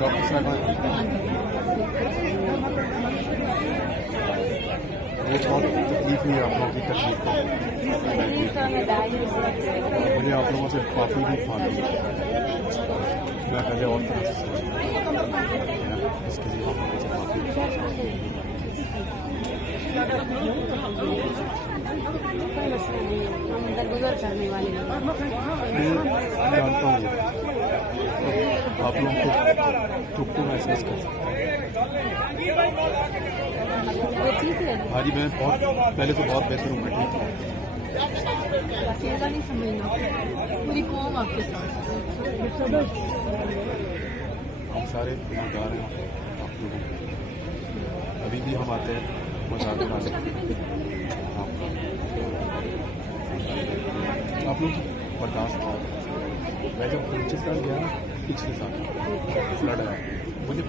Doctor साहब मुझे बहुत तकलीफ हुई आप लोगों की तकलीफ को। मुझे आप लोगों से काफ़ी भी फायदा मैं पहले और तरह से इसके लिए आप लोगों से काफ़ी मैं जानता हूँ आप लोग को चुप को महसूस कर सकते हैं। हाँ जी मैं बहुत पहले तो बहुत बेहतर हूँ मैं ठीक हूँ। अकेला नहीं समझना, पूरी कौम आपके साथ। हम सारे गुनहगार हैं आप लोगों को। अभी भी हम आते हैं मजाक उड़ाने आप लोग बर्दाश्त करो। मैं जब नीचे गया पिछले साल फ्लड आया मुझे